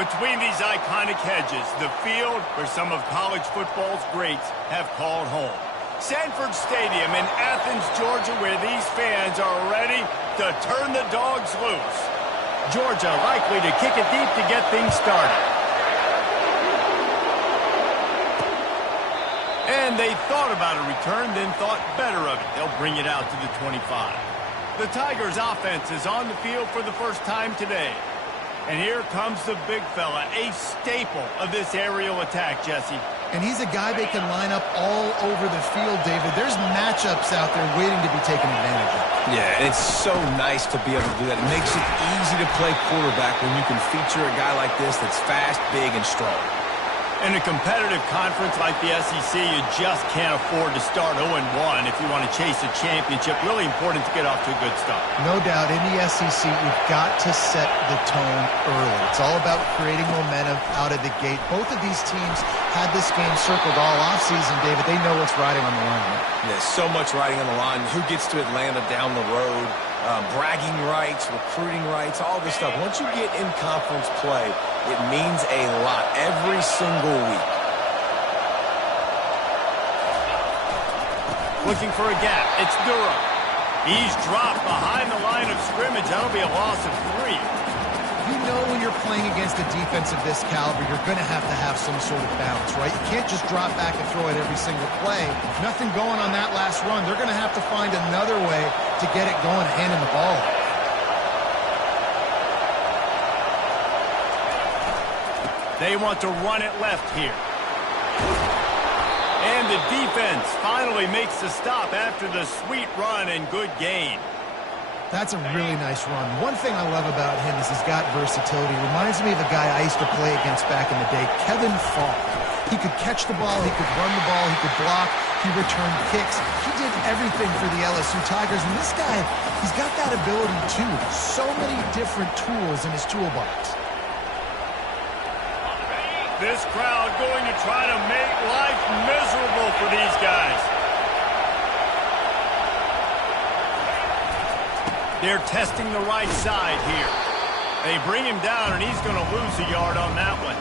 Between these iconic hedges, the field where some of college football's greats have called home. Sanford Stadium in Athens, Georgia, where these fans are ready to turn the dogs loose. Georgia likely to kick it deep to get things started. And they thought about a return, then thought better of it. They'll bring it out to the 25. The Tigers' offense is on the field for the first time today. And here comes the big fella, a staple of this aerial attack, Jesse. And he's a guy they can line up all over the field, David. There's matchups out there waiting to be taken advantage of. Yeah, it's so nice to be able to do that. It makes it easy to play quarterback when you can feature a guy like this that's fast, big, and strong. In a competitive conference like the SEC, you just can't afford to start 0-1 if you want to chase a championship. Really important to get off to a good start. No doubt, in the SEC, you've got to set the tone early. It's all about creating momentum out of the gate. Both of these teams had this game circled all offseason, David. They know what's riding on the line. There's so much riding on the line. Who gets to Atlanta down the road? Bragging rights, recruiting rights, all this stuff. Once you get in conference play, it means a lot every single week. Looking for a gap. It's Durham. He's dropped behind the line of scrimmage. That'll be a loss of 3. You know when you're playing against a defense of this caliber, you're going to have some sort of balance, right? You can't just drop back and throw it every single play. Nothing going on that last run. They're going to have to find another way to get it going, handing the ball off. They want to run it left here. And the defense finally makes the stop after the sweet run and good gain. That's a really nice run. One thing I love about him is he's got versatility. Reminds me of a guy I used to play against back in the day, Kevin Falk. He could catch the ball, he could run the ball, he could block, he returned kicks. He did everything for the LSU Tigers, and this guy, he's got that ability too. So many different tools in his toolbox. This crowd going to try to make life miserable for these guys. They're testing the right side here. They bring him down, and he's going to lose a yard on that one.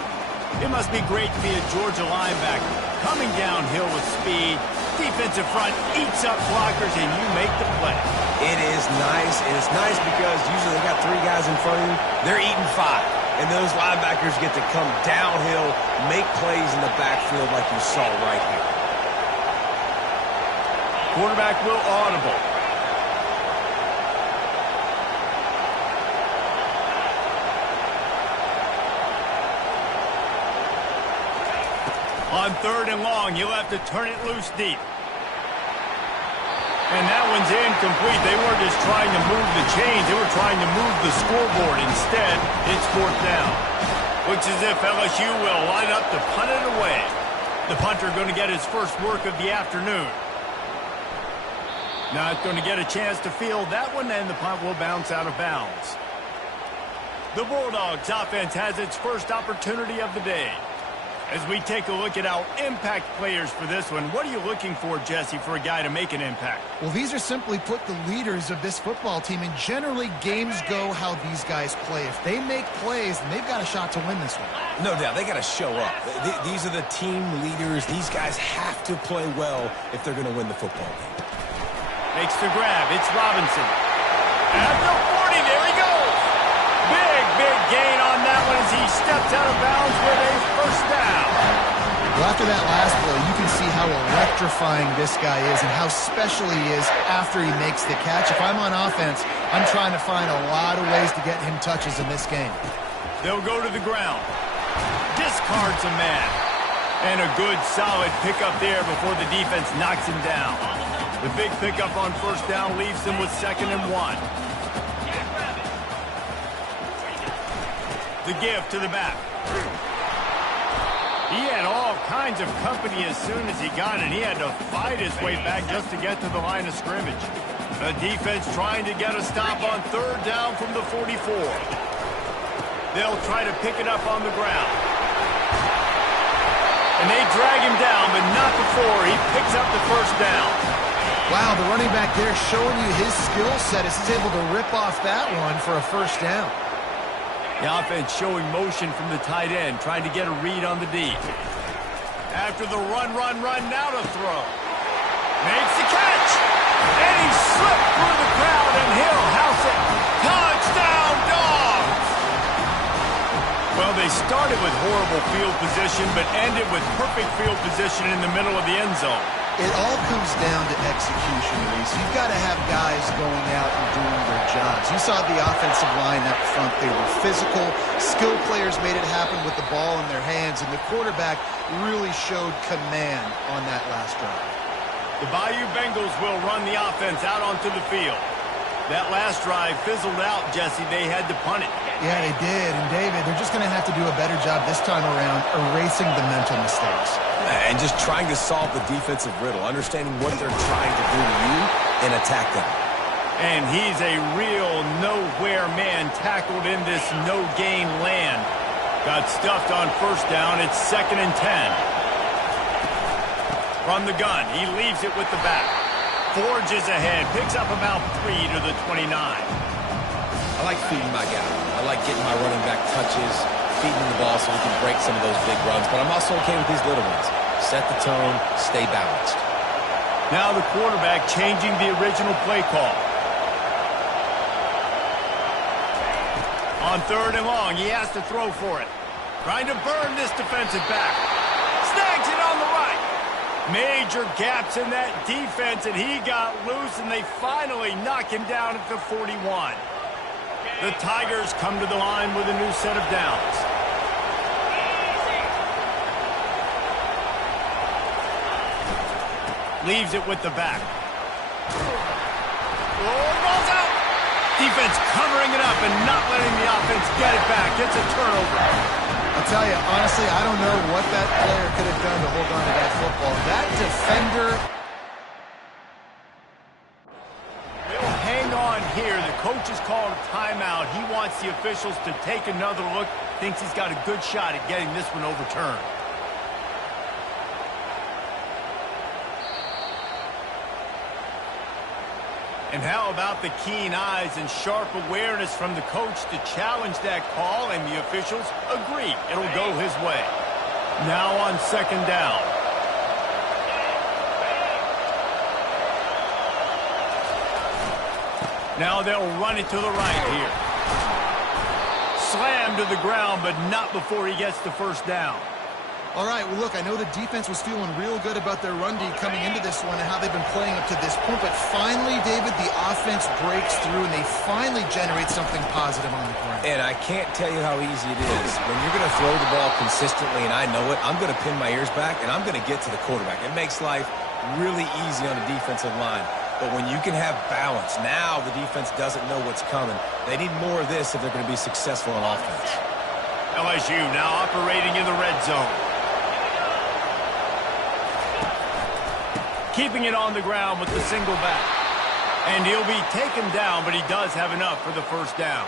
It must be great to be a Georgia linebacker. Coming downhill with speed, defensive front eats up blockers, and you make the play. It is nice, and it's nice because usually they got 3 guys in front of you. They're eating 5, and those linebackers get to come downhill, make plays in the backfield like you saw right here. Quarterback will audible. On 3rd and long, you'll have to turn it loose deep. And that one's incomplete. They weren't just trying to move the chains. They were trying to move the scoreboard. Instead, it's 4th down. Looks as if LSU will line up to punt it away. The punter going to get his first work of the afternoon. Not going to get a chance to field that one, and the punt will bounce out of bounds. The Bulldogs offense has its first opportunity of the day. As we take a look at our impact players for this one, what are you looking for, Jesse, for a guy to make an impact? Well, these are simply put the leaders of this football team, and generally games go how these guys play. If they make plays, then they've got a shot to win this one. No doubt, they got to show up. These are the team leaders. These guys have to play well if they're going to win the football game. Makes the grab. It's Robinson. At the 40, there he goes. Big gain on that one as he steps out of bounds with a first down. Well, after that last play, you can see how electrifying this guy is and how special he is after he makes the catch. If I'm on offense, I'm trying to find a lot of ways to get him touches in this game. They'll go to the ground. Discards a man. And a good, solid pickup there before the defense knocks him down. The big pickup on first down leaves them with 2nd and 1. The give to the back. He had all kinds of company as soon as he got it. He had to fight his way back just to get to the line of scrimmage. The defense trying to get a stop on 3rd down from the 44. They'll try to pick it up on the ground. And they drag him down, but not before he picks up the first down. Wow, the running back there showing you his skill set as he's able to rip off that one for a first down. The offense showing motion from the tight end, trying to get a read on the D. After the run, now to throw. Makes the catch! And he slipped through the crowd, and he'll house it. Touchdown, Dogs! Well, they started with horrible field position, but ended with perfect field position in the middle of the end zone. It all comes down to execution, Reese. You've got to have guys going out and doing their jobs. You saw the offensive line up front. They were physical. Skill players made it happen with the ball in their hands, and the quarterback really showed command on that last drive. The Bayou Bengals will run the offense out onto the field. That last drive fizzled out, Jesse. They had to punt it. Yeah, they did. And, David, they're just going to have to do a better job this time around erasing the mental mistakes. And just trying to solve the defensive riddle, understanding what they're trying to do to you and attack them. And he's a real nowhere man tackled in this no-gain land. Got stuffed on first down. It's 2nd and 10. From the gun, he leaves it with the back. Forges ahead, picks up about 3 to the 29. I like feeding my guy. I like getting my running back touches, feeding the ball so we can break some of those big runs. But I'm also okay with these little ones. Set the tone, stay balanced. Now the quarterback changing the original play call. On 3rd and long, he has to throw for it. Trying to burn this defensive back. Snags it on the right. Major gaps in that defense, and he got loose, and they finally knock him down at the 41. The Tigers come to the line with a new set of downs. Leaves it with the back. Oh, ball's out. Defense covering it up and not letting the offense get it back. Gets a turnover. I'll tell you, honestly, I don't know what that player could have done to hold on to that football. That defender... They'll hang on here. The coach has called a timeout. He wants the officials to take another look. Thinks he's got a good shot at getting this one overturned. And how about the keen eyes and sharp awareness from the coach to challenge that call, and the officials agree it'll go his way. Now on 2nd down. Now they'll run it to the right here. Slammed to the ground, but not before he gets the first down. All right, well, look, I know the defense was feeling real good about their run D coming into this one and how they've been playing up to this point, but finally, David, the offense breaks through and they finally generate something positive on the ground. And I can't tell you how easy it is. When you're going to throw the ball consistently, and I know it, I'm going to pin my ears back and I'm going to get to the quarterback. It makes life really easy on the defensive line. But when you can have balance, now the defense doesn't know what's coming. They need more of this if they're going to be successful on offense. LSU now operating in the red zone. Keeping it on the ground with the single back. And he'll be taken down, but he does have enough for the first down.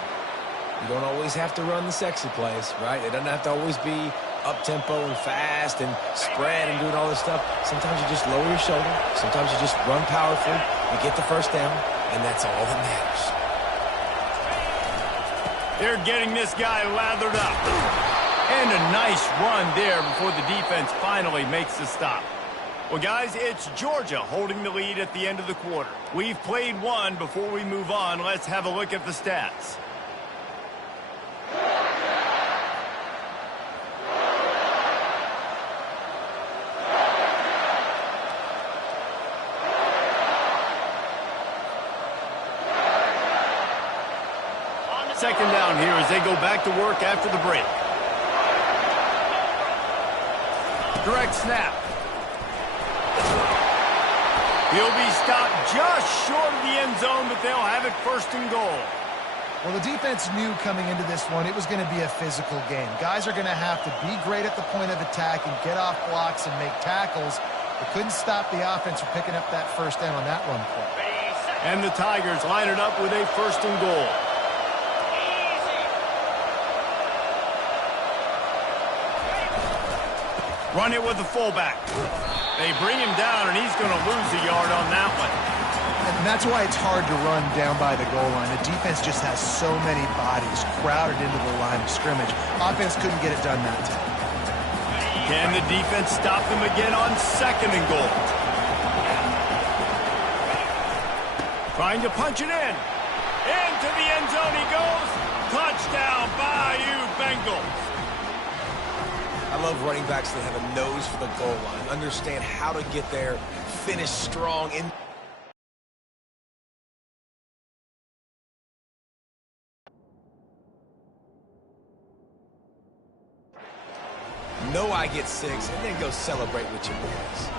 You don't always have to run the sexy plays, right? It doesn't have to always be up-tempo and fast and spread and doing all this stuff. Sometimes you just lower your shoulder. Sometimes you just run powerfully. You get the first down, and that's all that matters. They're getting this guy lathered up. And a nice run there before the defense finally makes the stop. Well, guys, it's Georgia holding the lead at the end of the quarter. We've played one. Before we move on, let's have a look at the stats. Second down here as they go back to work after the break. Direct snap. He'll be stopped just short of the end zone, but they'll have it 1st and goal. Well, the defense knew coming into this one it was going to be a physical game. Guys are going to have to be great at the point of attack and get off blocks and make tackles. They couldn't stop the offense from picking up that first down on that run play. And the Tigers line it up with a 1st and goal. Run it with the fullback. They bring him down, and he's going to lose a yard on that one. And And that's why it's hard to run down by the goal line. The defense just has so many bodies crowded into the line of scrimmage. Offense couldn't get it done that time. Can the defense stop them again on 2nd and goal? Trying to punch it in. Into the end zone he goes. Touchdown, Bayou Bengals. I love running backs that have a nose for the goal line, understand how to get there, finish strong. Know I get 6, and then go celebrate with your boys.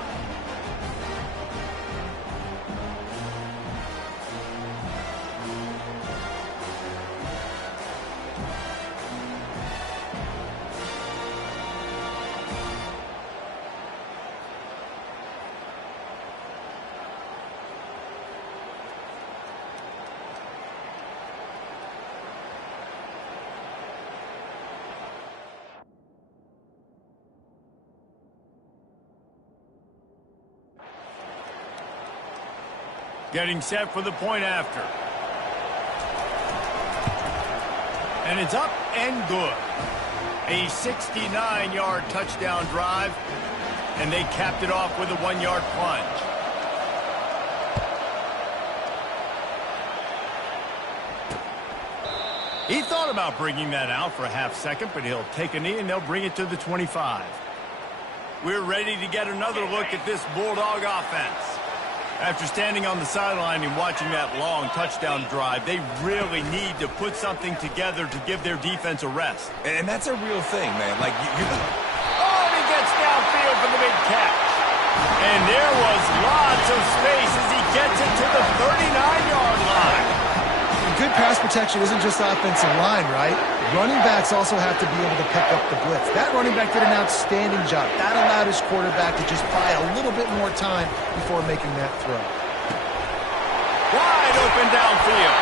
Getting set for the point after. And it's up and good. A 69-yard touchdown drive. And they capped it off with a 1-yard plunge. He thought about bringing that out for a half second, but he'll take a knee and they'll bring it to the 25. We're ready to get another look at this Bulldog offense. After standing on the sideline and watching that long touchdown drive, they really need to put something together to give their defense a rest. And that's a real thing, man. Like, Oh, and he gets downfield for the big catch. And there was lots of space as he gets it to the 39-yard line. Good pass protection isn't just offensive line, right? Running backs also have to be able to pick up the blitz. That running back did an outstanding job. That allowed his quarterback to just buy a little bit more time before making that throw. Wide open downfield.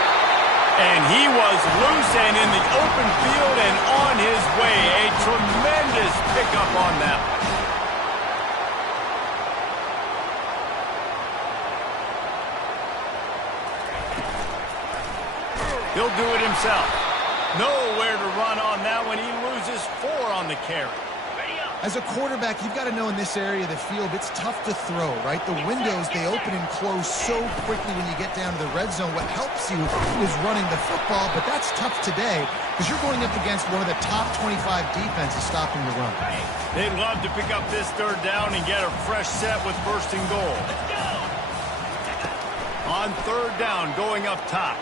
And he was loose and in the open field and on his way. A tremendous pickup on that one. He'll do it himself. Nowhere to run on that one. He loses 4 on the carry. As a quarterback, you've got to know in this area of the field, it's tough to throw, right? The windows, they open and close so quickly when you get down to the red zone. What helps you is running the football, but that's tough today because you're going up against one of the top 25 defenses stopping the run. They'd love to pick up this 3rd down and get a fresh set with 1st and goal. On 3rd down, going up top.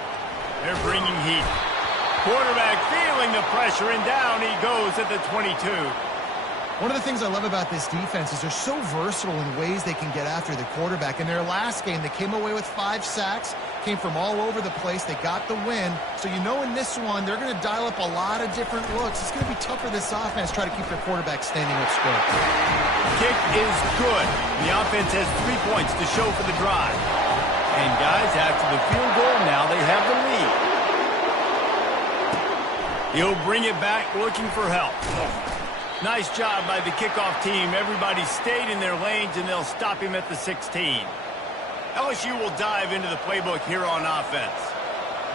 They're bringing heat. Quarterback feeling the pressure, and down he goes at the 22. One of the things I love about this defense is they're so versatile in ways they can get after the quarterback. In their last game, they came away with 5 sacks, came from all over the place. They got the win. So you know in this one, they're going to dial up a lot of different looks. It's going to be tough for this offense to try to keep their quarterback standing up straight. Kick is good. The offense has 3 points to show for the drive. And guys, after the field goal, now they have the lead. He'll bring it back looking for help. Nice job by the kickoff team. Everybody stayed in their lanes, and they'll stop him at the 16. LSU will dive into the playbook here on offense.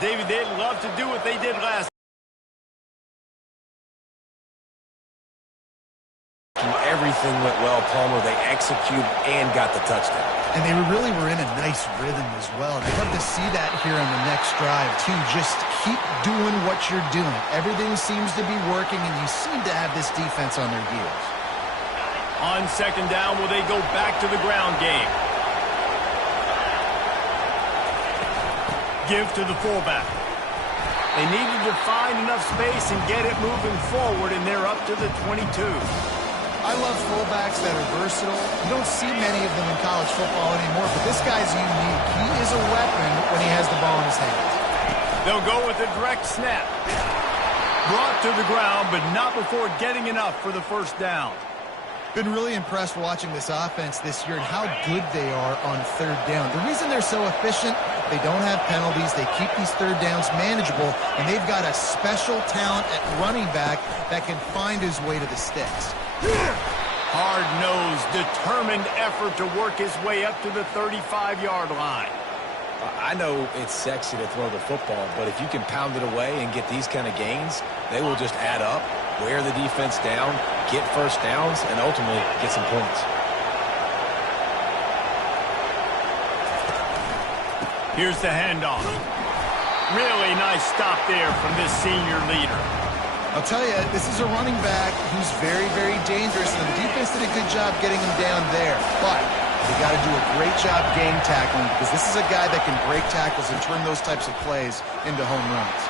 David, they'd love to do what they did last. Everything went well, Palmer. They executed and got the touchdown. And they really were in a nice rhythm as well. And I'd love to see that here on the next drive, too. Just keep doing what you're doing. Everything seems to be working, and you seem to have this defense on their heels. On 2nd down, will they go back to the ground game? Give to the fullback. They needed to find enough space and get it moving forward, and they're up to the 22. I love fullbacks that are versatile. You don't see many of them in college football anymore, but this guy's unique. He is a weapon when he has the ball in his hands. They'll go with a direct snap. Brought to the ground, but not before getting enough for the 1st down. Been really impressed watching this offense this year and how good they are on 3rd down. The reason they're so efficient, they don't have penalties. They keep these 3rd downs manageable, and they've got a special talent at running back that can find his way to the sticks. Hard-nosed, determined effort to work his way up to the 35-yard line. I know it's sexy to throw the football, but if you can pound it away and get these kind of gains, they will just add up, wear the defense down, get first downs, and ultimately get some points. Here's the handoff. Really nice stop there from this senior leader. I'll tell you, this is a running back who's very, very dangerous, and the defense did a good job getting him down there. But they got to do a great job game tackling, because this is a guy that can break tackles and turn those types of plays into home runs.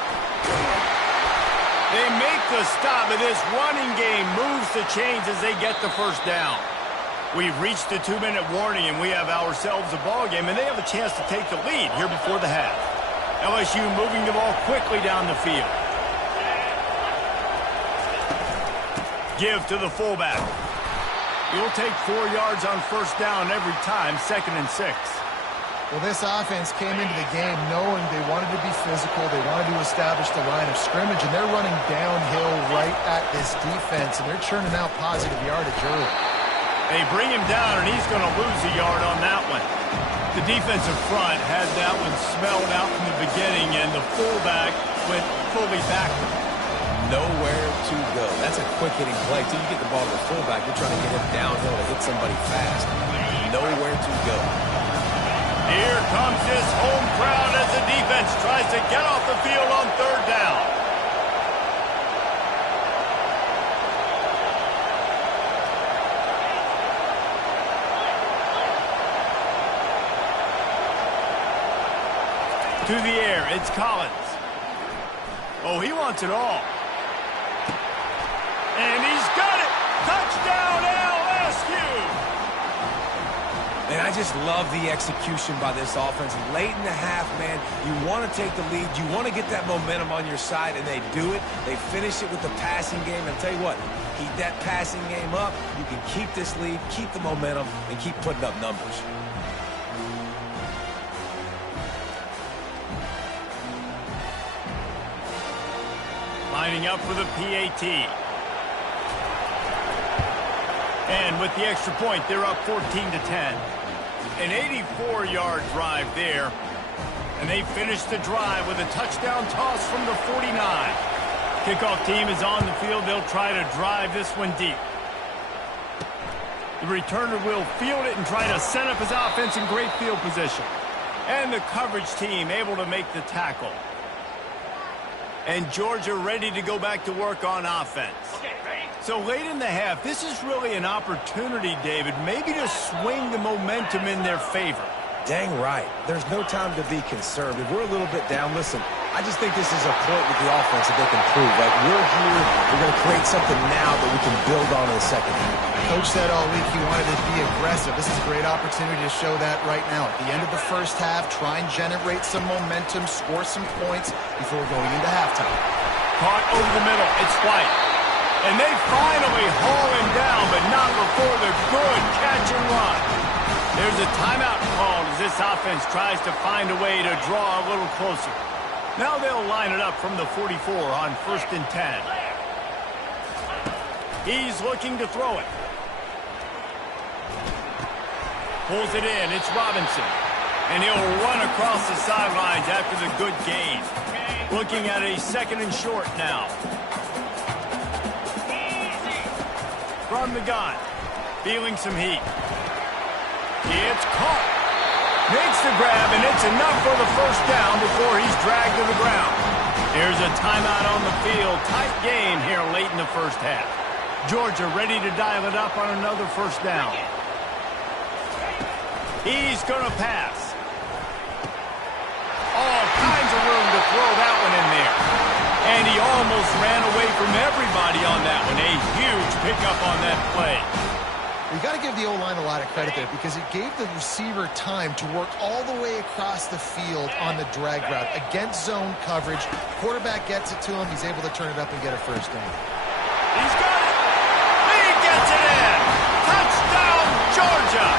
They make the stop, and this running game moves the chains as they get the first down. We've reached the 2-minute warning, and we have ourselves a ball game, and they have a chance to take the lead here before the half. LSU moving the ball quickly down the field. Give to the fullback. He'll take 4 yards on first down every time, 2nd and 6. Well, this offense came into the game knowing they wanted to be physical, they wanted to establish the line of scrimmage, and they're running downhill right at this defense, and they're churning out positive yardage early. They bring him down, and he's going to lose a yard on that one. The defensive front had that one smelled out from the beginning, and the fullback went fully backward. Nowhere to go. That's a quick-hitting play. Till you get the ball to the fullback, you're trying to get him downhill to hit somebody fast. Nowhere to go. Here comes this home crowd as the defense tries to get off the field on 3rd down. To the air, it's Collins. Oh, he wants it all. And he's got it! Touchdown, LSU! And I just love the execution by this offense. Late in the half, man, you want to take the lead. You want to get that momentum on your side, and they do it. They finish it with the passing game. And I'll tell you what, keep that passing game up. You can keep this lead, keep the momentum, and keep putting up numbers. Lining up for the PAT. And with the extra point, they're up 14-10. An 84-yard drive there. And they finish the drive with a touchdown toss from the 49. Kickoff team is on the field. They'll try to drive this one deep. The returner will field it and try to set up his offense in great field position. And the coverage team able to make the tackle. And Georgia ready to go back to work on offense. So late in the half, this is really an opportunity, David, maybe to swing the momentum in their favor. Dang right. There's no time to be conservative. We're a little bit down. Listen, I just think this is a point with the offense that they can prove. Like, we're here, we're going to create something now that we can build on in the second half. Coach said all week he wanted to be aggressive. This is a great opportunity to show that right now. At the end of the first half, try and generate some momentum, score some points before going into halftime. Caught over the middle. It's White. And they finally haul him down, but not before the good catch and run. There's a timeout called as this offense tries to find a way to draw a little closer. Now they'll line it up from the 44 on 1st and 10. He's looking to throw it. Pulls it in. It's Robinson. And he'll run across the sidelines after the good gain. Looking at a 2nd and short now. From the gun. Feeling some heat. It's caught. Makes the grab, and it's enough for the first down before he's dragged to the ground. There's a timeout on the field. Tight game here late in the first half. Georgia ready to dial it up on another first down. He's going to pass. All kinds of room to throw that one in there. And he almost ran away from everybody on that one. A huge pickup on that play. You got to give the O-line a lot of credit there because it gave the receiver time to work all the way across the field on the drag route against zone coverage. Quarterback gets it to him. He's able to turn it up and get a first down. He's got it. He gets it in. Touchdown, Georgia.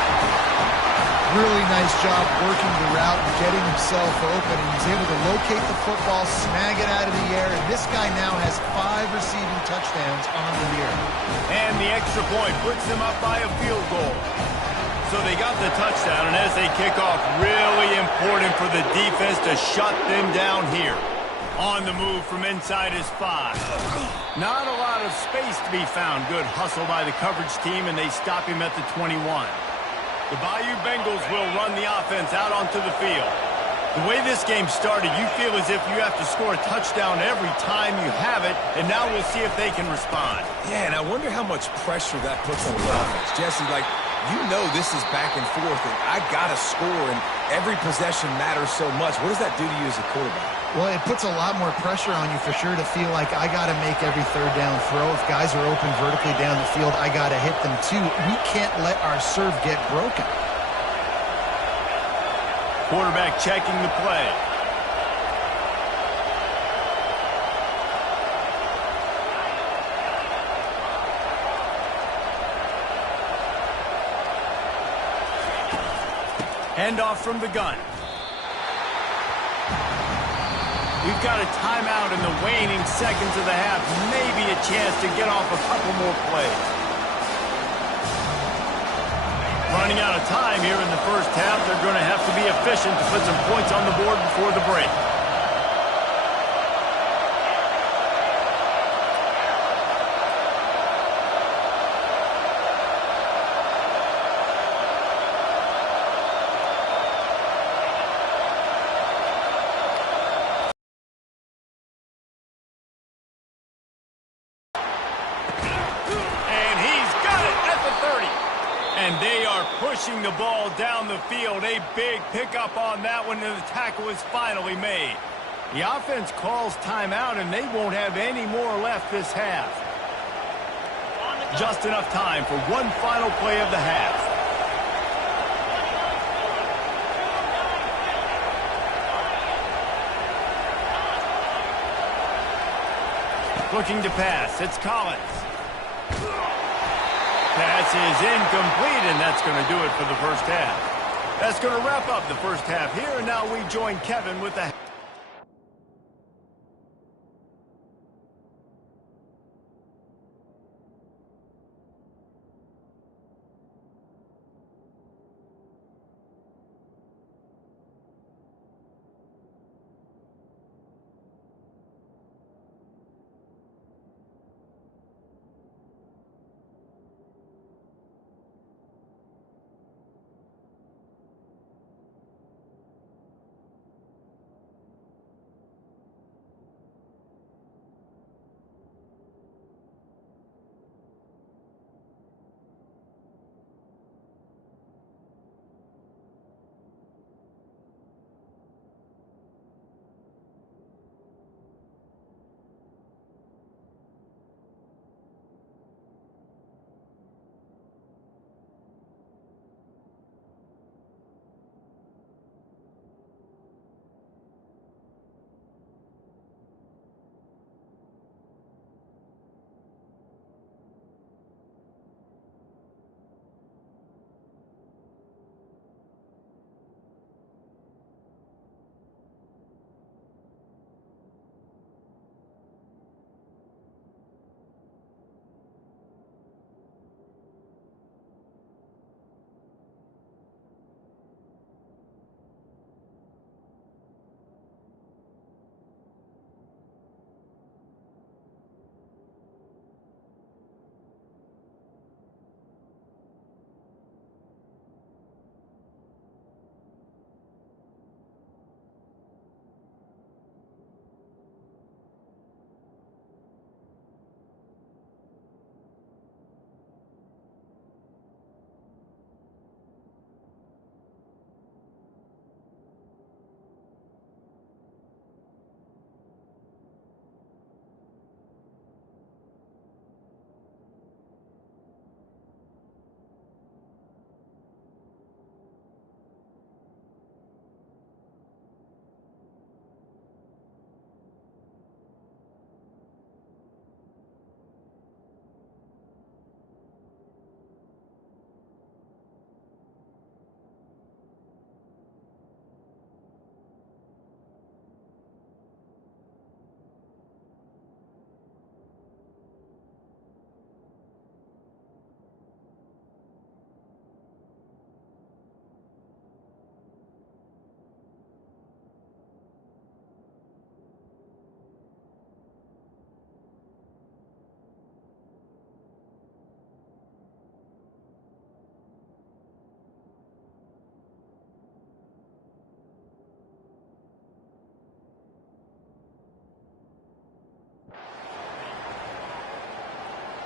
Really nice job working the route and getting himself open. And he's able to locate the football, snag it out of the air. And this guy now has 5 receiving touchdowns on the year. And the extra point puts them up by a field goal. So So they got the touchdown, and as they kick off, really important for the defense to shut them down here. On the move from inside his 5. Not a lot of space to be found. Good hustle by the coverage team, and they stop him at the 21. The Bayou Bengals will run the offense out onto the field. The way this game started, you feel as if you have to score a touchdown every time you have it, and now we'll see if they can respond. Yeah, and I wonder how much pressure that puts on the offense. Jesse, like, you know this is back and forth, and I got to score, and every possession matters so much. What does that do to you as a quarterback? Well, it puts a lot more pressure on you for sure to feel like I got to make every third down throw. If guys are open vertically down the field, I got to hit them too. We can't let our serve get broken. Quarterback checking the play. Handoff from the gun. We've got a timeout in the waning seconds of the half. Maybe a chance to get off a couple more plays. Running out of time here in the first half. They're going to have to be efficient to put some points on the board before the break. And they are pushing the ball down the field. A big pickup on that one, and the tackle is finally made. The offense calls timeout, and they won't have any more left this half. Just enough time for one final play of the half. Looking to pass. It's Collins. Pass is incomplete, and that's going to do it for the first half. That's going to wrap up the first half here, and now we join Kevin with the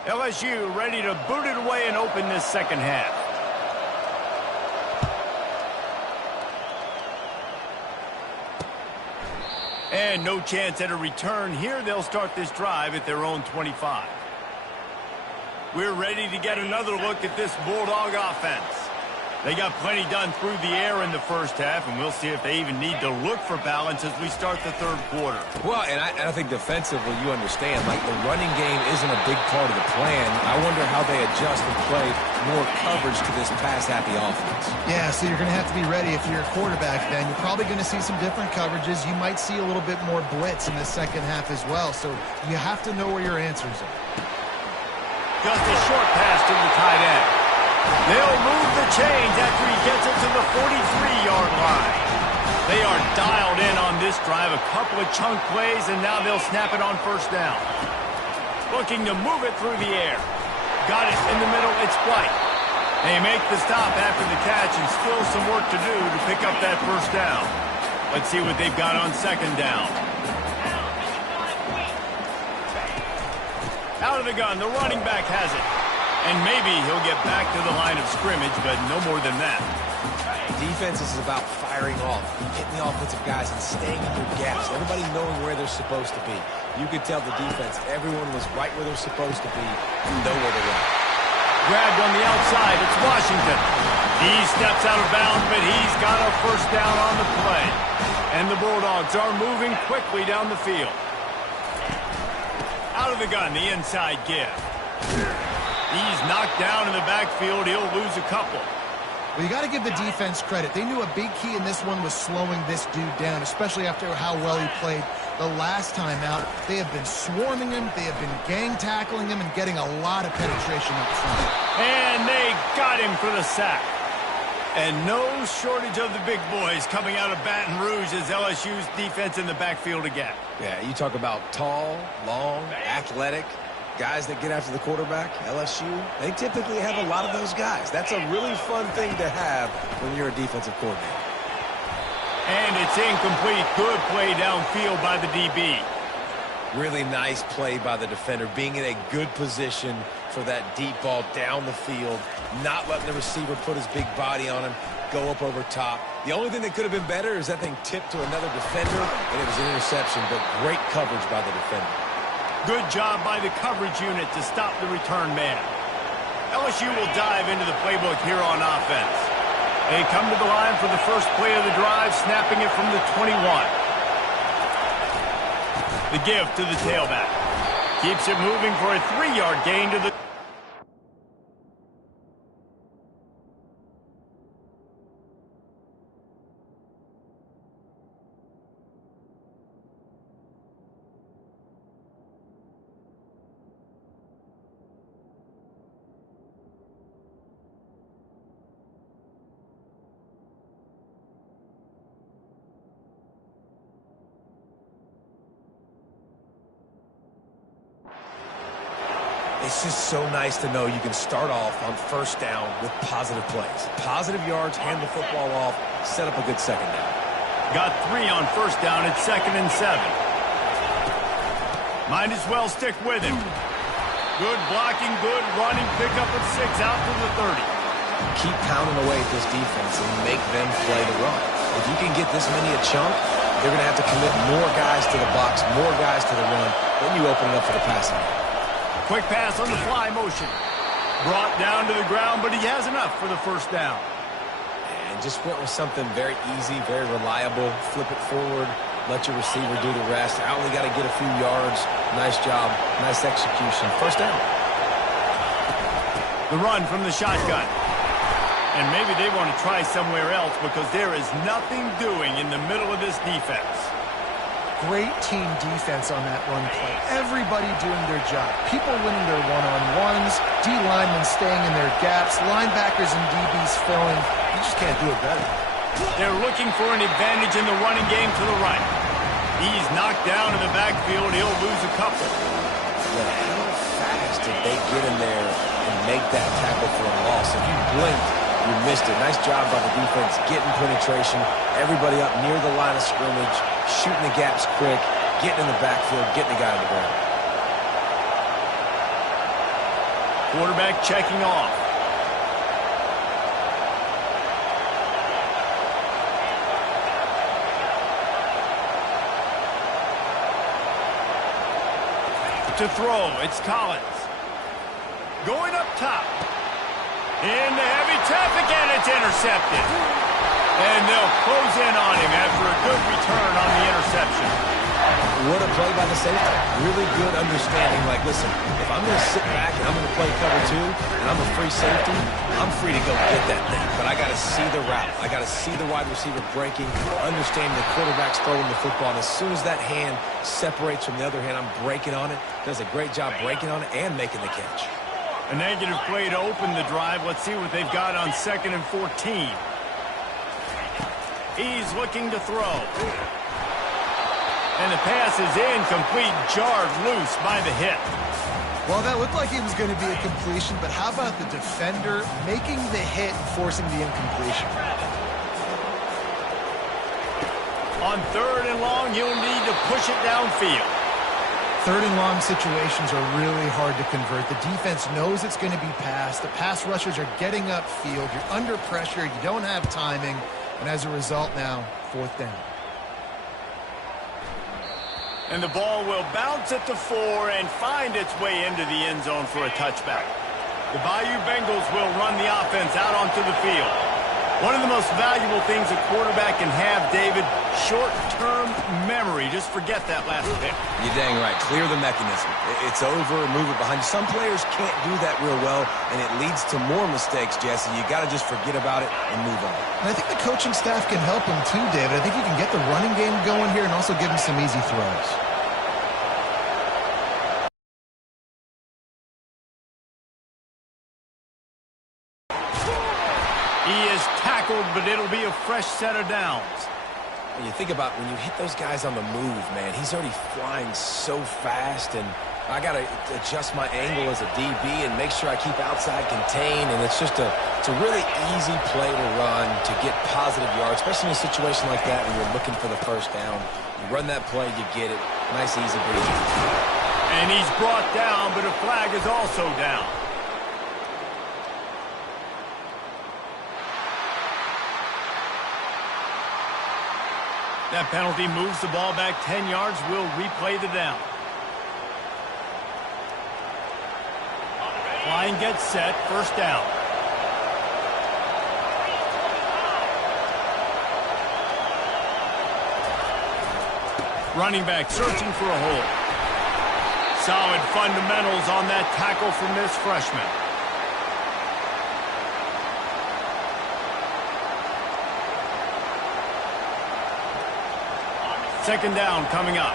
LSU ready to boot it away and open this second half. And no chance at a return here. They'll start this drive at their own 25. We're ready to get another look at this Bulldog offense. They got plenty done through the air in the first half, and we'll see if they even need to look for balance as we start the third quarter. Well, and I think defensively, you understand, like the running game isn't a big part of the plan. I wonder how they adjust and play more coverage to this pass-happy offense. Yeah, so you're going to have to be ready if you're a quarterback, Ben. You're probably going to see some different coverages. You might see a little bit more blitz in the second half as well, so you have to know where your answers are. Just a short pass to the tight end. They'll move the chains after he gets it to the 43-yard line. They are dialed in on this drive, a couple of chunk plays, and now they'll snap it on first down. Looking to move it through the air. Got it in the middle, it's White. They make the stop after the catch and still some work to do to pick up that first down. Let's see what they've got on second down. Out of the gun, the running back has it. And maybe he'll get back to the line of scrimmage, but no more than that. Defense is about firing off, hitting the offensive guys and staying in their gaps, everybody knowing where they're supposed to be. You could tell the defense, everyone was right where they're supposed to be, nowhere to run. Grabbed on the outside, it's Washington. He steps out of bounds, but he's got a first down on the play. And the Bulldogs are moving quickly down the field. Out of the gun, the inside give. He's knocked down in the backfield. He'll lose a couple. Well, you got to give the defense credit. They knew a big key in this one was slowing this dude down, especially after how well he played the last time out. They have been swarming him. They have been gang tackling him and getting a lot of penetration up front. And they got him for the sack. And no shortage of the big boys coming out of Baton Rouge as LSU's defense in the backfield again. Yeah, you talk about tall, long, athletic. Guys that get after the quarterback, LSU, they typically have a lot of those guys. That's a really fun thing to have when you're a defensive coordinator. And it's incomplete. Good play downfield by the DB. Really nice play by the defender, being in a good position for that deep ball down the field, not letting the receiver put his big body on him, go up over top. The only thing that could have been better is that thing tipped to another defender, and it was an interception, but great coverage by the defender. Good job by the coverage unit to stop the return man. LSU will dive into the playbook here on offense. They come to the line for the first play of the drive, snapping it from the 21. The give to the tailback. Keeps it moving for a 3-yard gain to the... It's just so nice to know you can start off on first down with positive plays. Positive yards, hand the football off, set up a good second down. Got 3 on first down at 2nd and 7. Might as well stick with him. Good blocking, good running, pick up at 6 out to the 30. Keep pounding away at this defense and make them play the run. If you can get this many a chunk, they're going to have to commit more guys to the box, more guys to the run. Then you open it up for the passing game. Quick pass on the fly motion. Brought down to the ground, but he has enough for the first down. And just went with something very easy, very reliable. Flip it forward, let your receiver do the rest. I only got to get a few yards. Nice job, nice execution. First down. The run from the shotgun. And maybe they want to try somewhere else because there is nothing doing in the middle of this defense. Great team defense on that run play. Everybody doing their job. People winning their one-on-ones, D-linemen staying in their gaps, linebackers and DBs filling. You just can't do it better. They're looking for an advantage in the running game to the right. He's knocked down in the backfield. He'll lose a couple. But how fast did they get in there and make that tackle for a loss? If you blinked, you missed it. Nice job by the defense getting penetration. Everybody up near the line of scrimmage, shooting the gaps quick, getting in the backfield, getting the guy on the ground. Quarterback checking off. To throw, it's Collins. Going up top. Into heavy traffic, and it's intercepted. And they'll close in on him after a good return on the interception. What a play by the safety. Really good understanding. Like, listen, if I'm going to sit back and I'm going to play cover two, and I'm a free safety, I'm free to go get that thing. But I got to see the route. I got to see the wide receiver breaking, understanding the quarterback's throwing the football. And as soon as that hand separates from the other hand, I'm breaking on it. Does a great job breaking on it and making the catch. A negative play to open the drive. Let's see what they've got on 2nd and 14. He's looking to throw. And the pass is incomplete, jarred loose by the hit. Well, that looked like it was going to be a completion, but how about the defender making the hit and forcing the incompletion? On 3rd and long, you'll need to push it downfield. 3rd and long situations are really hard to convert. The defense knows it's going to be passed. The pass rushers are getting upfield. You're under pressure. You don't have timing. And as a result now, 4th down. And the ball will bounce at the 4 and find its way into the end zone for a touchback. The Bayou Bengals will run the offense out onto the field. One of the most valuable things a quarterback can have, David, short-term memory. Just forget that last pick. You're dang right. Clear the mechanism. It's over, move it behind you. Some players can't do that real well, and it leads to more mistakes, Jesse. You got to just forget about it and move on. And I think the coaching staff can help him too, David. I think you can get the running game going here and also give him some easy throws. He is tackled, but it'll be a fresh set of downs. And you think about when you hit those guys on the move, man, he's already flying so fast, and I got to adjust my angle as a DB and make sure I keep outside contained, and it's just a really easy play to run to get positive yards, especially in a situation like that when you're looking for the 1st down. You run that play, you get it. Nice, easy breezy. And he's brought down, but a flag is also down. That penalty moves the ball back 10 yards. We'll replay the down. Line gets set. 1st down. Running back searching for a hole. Solid fundamentals on that tackle from this freshman. Second down coming up.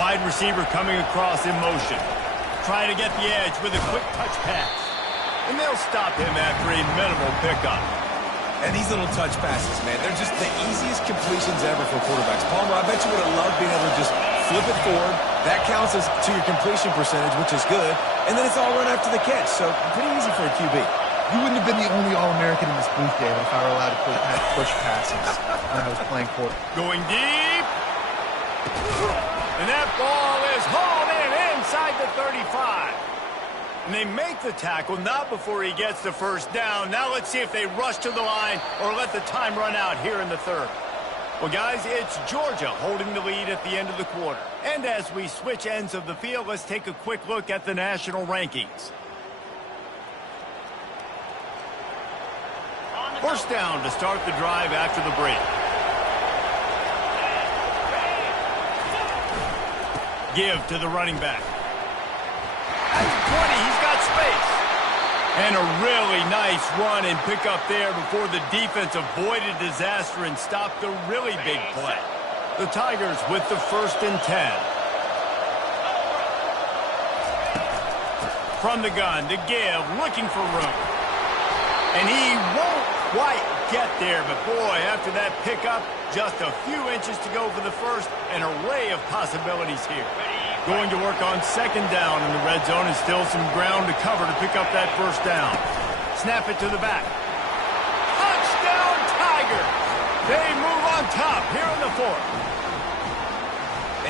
Wide receiver coming across in motion. Trying to get the edge with a quick touch pass. And they'll stop him after a minimal pickup. And these little touch passes, man, they're just the easiest completions ever for quarterbacks. Palmer, I bet you would have loved being able to just flip it forward. That counts as to your completion percentage, which is good. And then it's all run after the catch. So pretty easy for a QB. You wouldn't have been the only All-American in this booth, David, if I were allowed to push passes when I was playing quarter. Going deep. And that ball is hauled in inside the 35. And they make the tackle, not before he gets the 1st down. Now let's see if they rush to the line or let the time run out here in the 3rd. Well, guys, it's Georgia holding the lead at the end of the quarter. And as we switch ends of the field, let's take a quick look at the national rankings. 1st down to start the drive after the break. Give to the running back. At the 20, he's got space. And a really nice run and pick up there before the defense avoided disaster and stopped a really big play. The Tigers with the 1st and 10. From the gun to Give, looking for room. And he won't quite get there, but boy, after that pickup, just a few inches to go for the 1st, an array of possibilities here. Going to work on 2nd down in the red zone, and still some ground to cover to pick up that 1st down. Snap it to the back. Touchdown, Tigers! They move on top here in the 4th.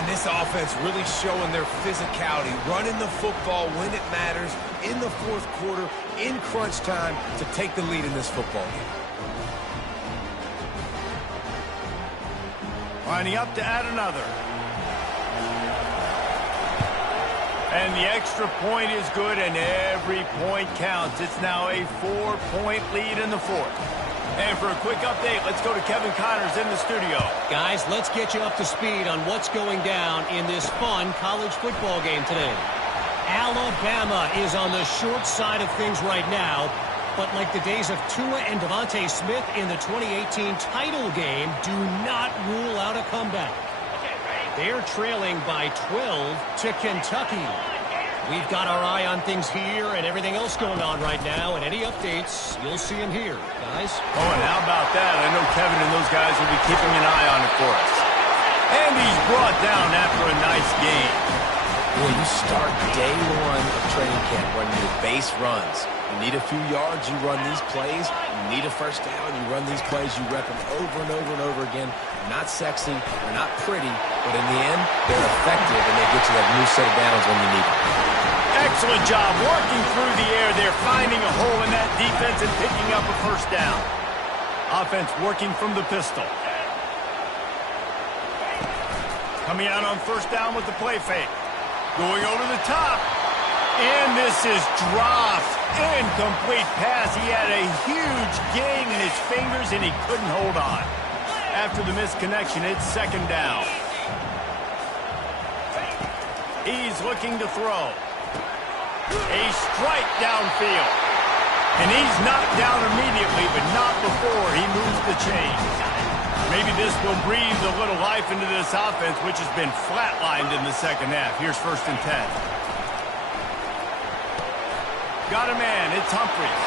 this offense really showing their physicality, running the football when it matters, in the fourth quarter, in crunch time, to take the lead in this football game. Lining up to add another. And the extra point is good, and every point counts. It's now a 4-point lead in the fourth. And for a quick update, let's go to Kevin Connors in the studio. Guys, let's get you up to speed on what's going down in this fun college football game today. Alabama is on the short side of things right now, but like the days of Tua and Devontae Smith in the 2018 title game, do not rule out a comeback. They're trailing by 12 to Kentucky. We've got our eye on things here and everything else going on right now, and any updates, you'll see them here, guys. Oh, and how about that? I know Kevin and those guys will be keeping an eye on it for us. And he's brought down after a nice game. Boy, you start day one of training camp running your base runs. You need a few yards, you run these plays. You need a first down, you run these plays. You rep them over and over and over again. Not sexy, they're not pretty, but in the end, they're effective, and they get you that new set of downs when you need them. Excellent job working through the air. They're finding a hole in that defense and picking up a first down. Offense working from the pistol. Coming out on first down with the play fake. Going over the top. And this is dropped. Incomplete pass. He had a huge gain in his fingers, and he couldn't hold on. After the misconnection, it's second down. He's looking to throw. A strike downfield. And he's knocked down immediately, but not before he moves the chains. Maybe this will breathe a little life into this offense, which has been flatlined in the second half. Here's 1st and 10. Got a man. It's Humphries.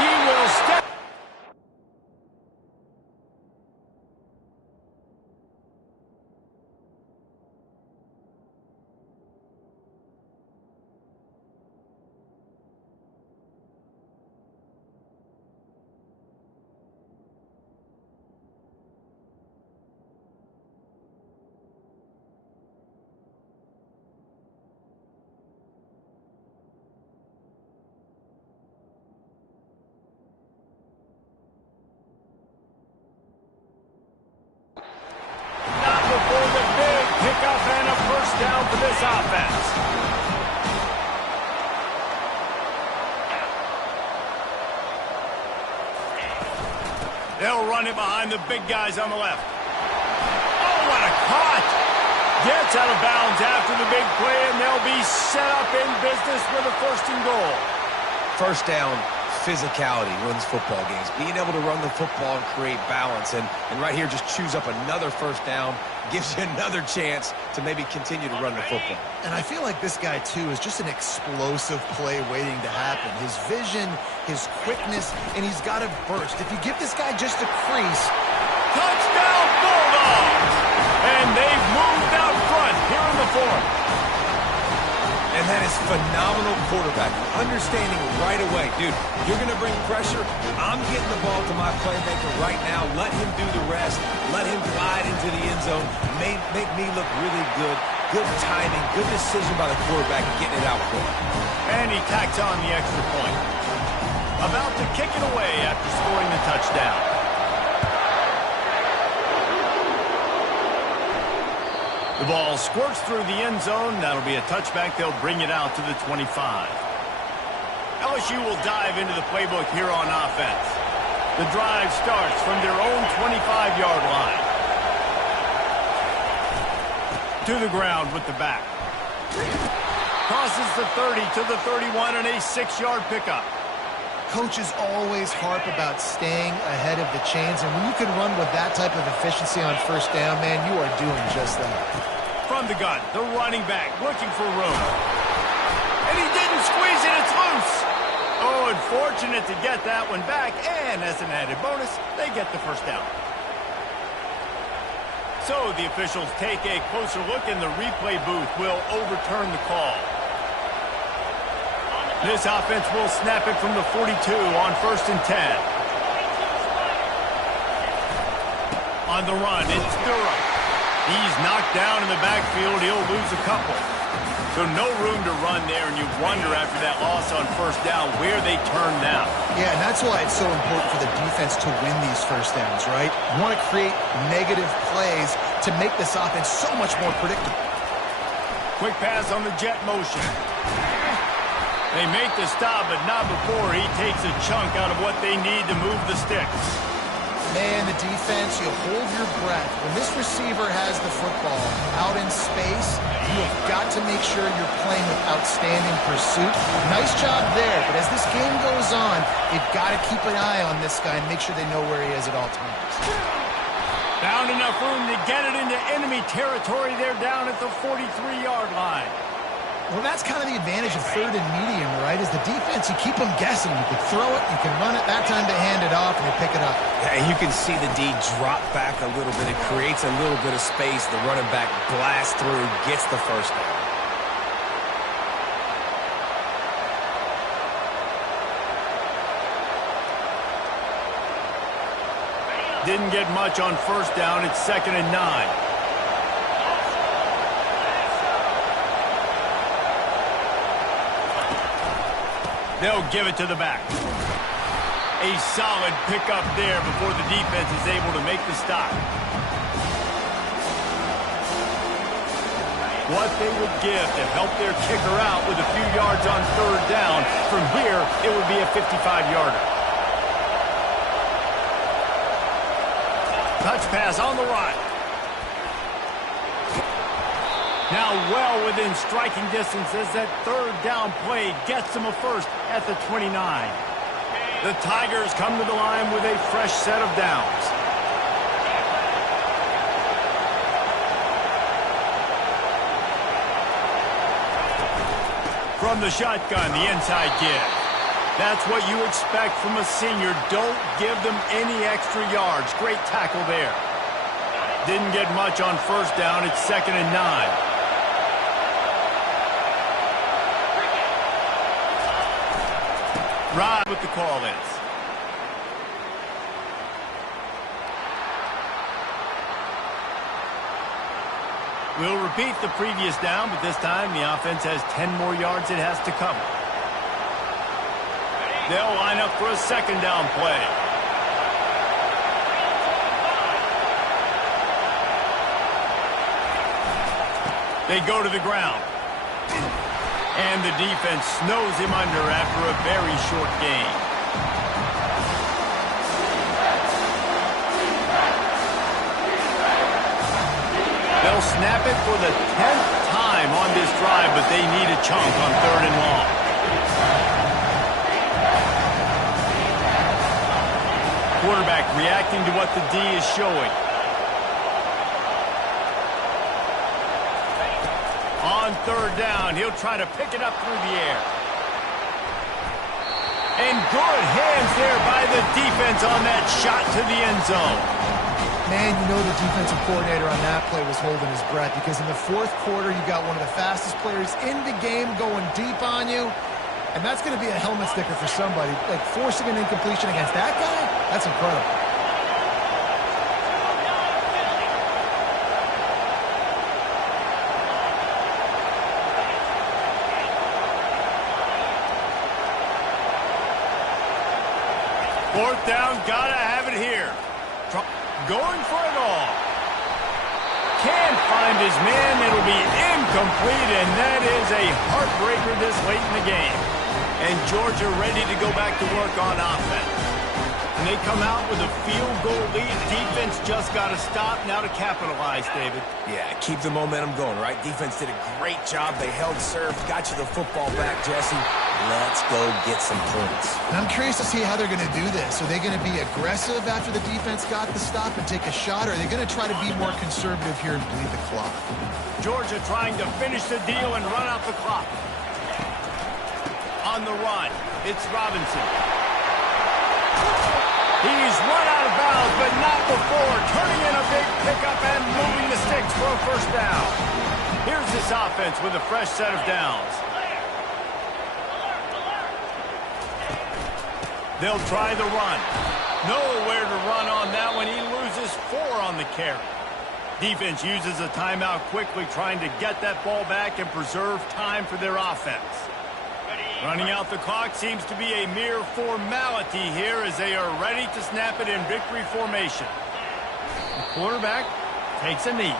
He will step. Down for this offense. They'll run it behind the big guys on the left. Oh, what a caught! Gets out of bounds after the big play, and they'll be set up in business with a 1st and goal. First down, physicality wins football games. Being able to run the football and create balance. And right here, just choose up another first down. Gives you another chance to maybe continue to run the football. And I feel like this guy, too, is just an explosive play waiting to happen. His vision, his quickness, and he's got to burst. If you give this guy just a crease. Touchdown, Bulldogs! And they've moved out front here in the fourth. And that is phenomenal quarterback. Understanding right away, dude, you're going to bring pressure. I'm getting the ball to my playmaker right now. Let him do the rest. Let him glide into the end zone. Make me look really good. Good timing, good decision by the quarterback getting it out quick. And he tacks on the extra point. About to kick it away after scoring the touchdown. The ball squirts through the end zone. That'll be a touchback. They'll bring it out to the 25. LSU will dive into the playbook here on offense. The drive starts from their own 25-yard line. To the ground with the back. Crosses the 30 to the 31 and a 6-yard pickup. Coaches always harp about staying ahead of the chains, and when you can run with that type of efficiency on first down, man, you are doing just that. From the gun, the running back looking for room. And he didn't squeeze it, it's loose. Oh, unfortunate to get that one back, and as an added bonus, they get the first down. So the officials take a closer look, and the replay booth will overturn the call. This offense will snap it from the 42 on 1st and 10. On the run, it's Durham. He's knocked down in the backfield. He'll lose a couple. So no room to run there, and you wonder after that loss on first down where they turn now. Yeah, and that's why it's so important for the defense to win these first downs, right? You want to create negative plays to make this offense so much more predictable. Quick pass on the jet motion. They make the stop, but not before he takes a chunk out of what they need to move the sticks. Man, the defense, you hold your breath. When this receiver has the football out in space, you have got to make sure you're playing with outstanding pursuit. Nice job there, but as this game goes on, they've got to keep an eye on this guy and make sure they know where he is at all times. Found enough room to get it into enemy territory. They're down at the 43-yard line. Well, that's kind of the advantage of third and medium, right? Is the defense, you keep them guessing. You can throw it, you can run it. That time they hand it off, and they pick it up. Yeah, and you can see the D drop back a little bit. It creates a little bit of space. The running back blasts through, gets the first down. Didn't get much on first down. It's 2nd and 9. They'll give it to the back. A solid pickup there before the defense is able to make the stop. What they would give to help their kicker out with a few yards on third down. From here, it would be a 55-yarder. Touch pass on the right. Now well within striking distance as that third down play gets them a first at the 29. The Tigers come to the line with a fresh set of downs. From the shotgun, the inside give. That's what you expect from a senior. Don't give them any extra yards. Great tackle there. Didn't get much on first down. It's 2nd and 9. Rod with the call is. We'll repeat the previous down, but this time the offense has 10 more yards it has to cover. They'll line up for a second down play. They go to the ground. And the defense snows him under after a very short game. They'll snap it for the 10th time on this drive, but they need a chunk on third and long. Quarterback reacting to what the D is showing. On third down, he'll try to pick it up through the air. And good hands there by the defense on that shot to the end zone. Man, you know the defensive coordinator on that play was holding his breath because in the fourth quarter, you got one of the fastest players in the game going deep on you. And that's going to be a helmet sticker for somebody. Like forcing an incompletion against that guy, that's incredible. Fourth down, gotta have it here. Going for it all. Can't find his man. It'll be incomplete, and that is a heartbreaker this late in the game. And Georgia ready to go back to work on offense. And they come out with a field goal lead. Defense just got to stop now to capitalize, David. Yeah, keep the momentum going, right? Defense did a great job. They held serve, got you the football back, Jesse. Let's go get some points. And I'm curious to see how they're going to do this. Are they going to be aggressive after the defense got the stop and take a shot, or are they going to try to be more conservative here and bleed the clock? Georgia trying to finish the deal and run out the clock. On the run, it's Robinson. He's run out of bounds, but not before. Turning in a big pickup and moving the sticks for a first down. Here's this offense with a fresh set of downs. They'll try the run. Nowhere to run on that one. He loses 4 on the carry. Defense uses a timeout quickly, trying to get that ball back and preserve time for their offense. Running out the clock seems to be a mere formality here as they are ready to snap it in victory formation. The quarterback takes a knee.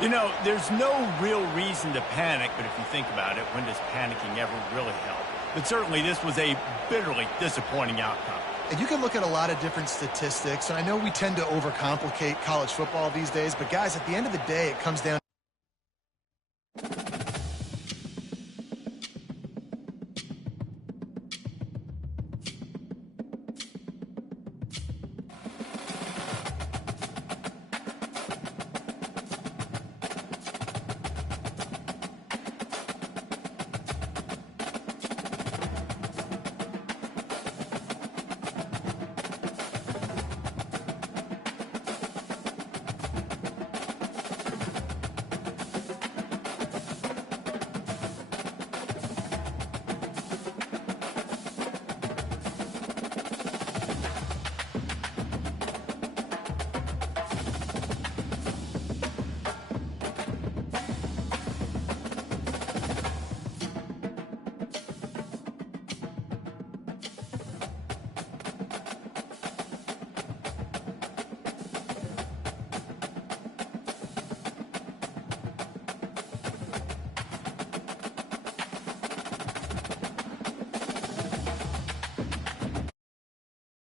You know, there's no real reason to panic, but if you think about it, when does panicking ever really help? But certainly this was a bitterly disappointing outcome. And you can look at a lot of different statistics, and I know we tend to overcomplicate college football these days, but guys, at the end of the day, it comes down